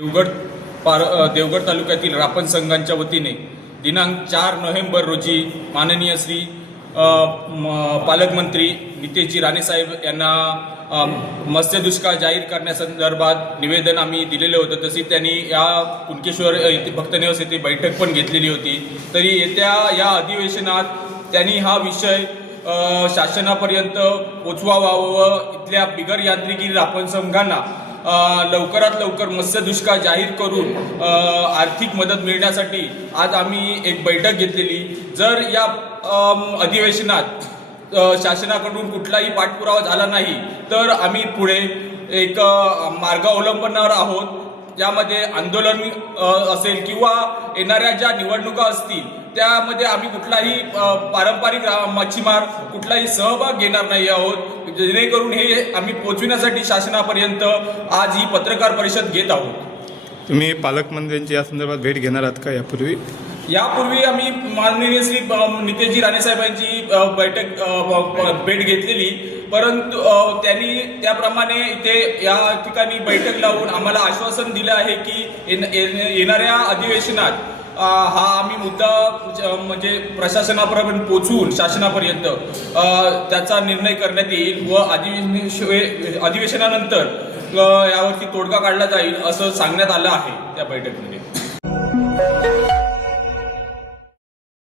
देवगड तालुक्यातील रापण संघांच्या वतीने दिनांक 4 नोव्हेंबर रोजी माननीय श्री पालकमंत्री नितेशजी राणेसाहेब यांना मत्स्य दुष्काळ जाहीर करण्यासंदर्भात निवेदन आम्ही दिलेले होतं। तसेच त्यांनी या कुणकेश्वर येथे भक्तनिवास येथे बैठक पण घेतलेली होती। तरी येत्या या अधिवेशनात त्यांनी हा विषय शासनापर्यंत पोचवावा व इथल्या बिगर यांत्रिकी रापण संघांना लवकरात लवकर मत्स्य दुष्काळ जाहीर करून आर्थिक मदत मिळण्यासाठी आज आम्ही एक बैठक घेतलेली। जर या अधिवेशनात शासनाकडून कुठलाही पाठपुरावा झाला नाही तर आम्ही पुढे एक मार्ग अवलंबणार आहोत, ज्यामध्ये आंदोलन असेल किंवा येणाऱ्या ज्या निवडणुका असतील त्यामध्ये आम्ही कुठलाही पारंपरिक मच्छीमार कुठलाही सहभाग घेणार नाही आहोत, जेणेकरून हे आम्ही पोहोचविण्यासाठी शासनापर्यंत आज ही पत्रकार परिषद घेत आहोत। तुम्ही पालकमंत्र्यांची या संदर्भात भेट घेणार आहात का यापूर्वी? यापूर्वी आम्ही माननीय श्री नितेशजी राणेसाहेबांची भेट घेतलेली, परंतु त्यांनी त्याप्रमाणे इथे या ठिकाणी बैठक लावून आम्हाला आश्वासन दिलं आहे की येणाऱ्या अधिवेशनात हा आम्ही मुद्दा म्हणजे प्रशासनापर्यंत पोहोचवून शासनापर्यंत त्याचा निर्णय करण्यात येईल व अधिवेशनानंतर यावरती तोडगा काढला जाईल असं सांगण्यात आलं आहे त्या बैठकीमध्ये।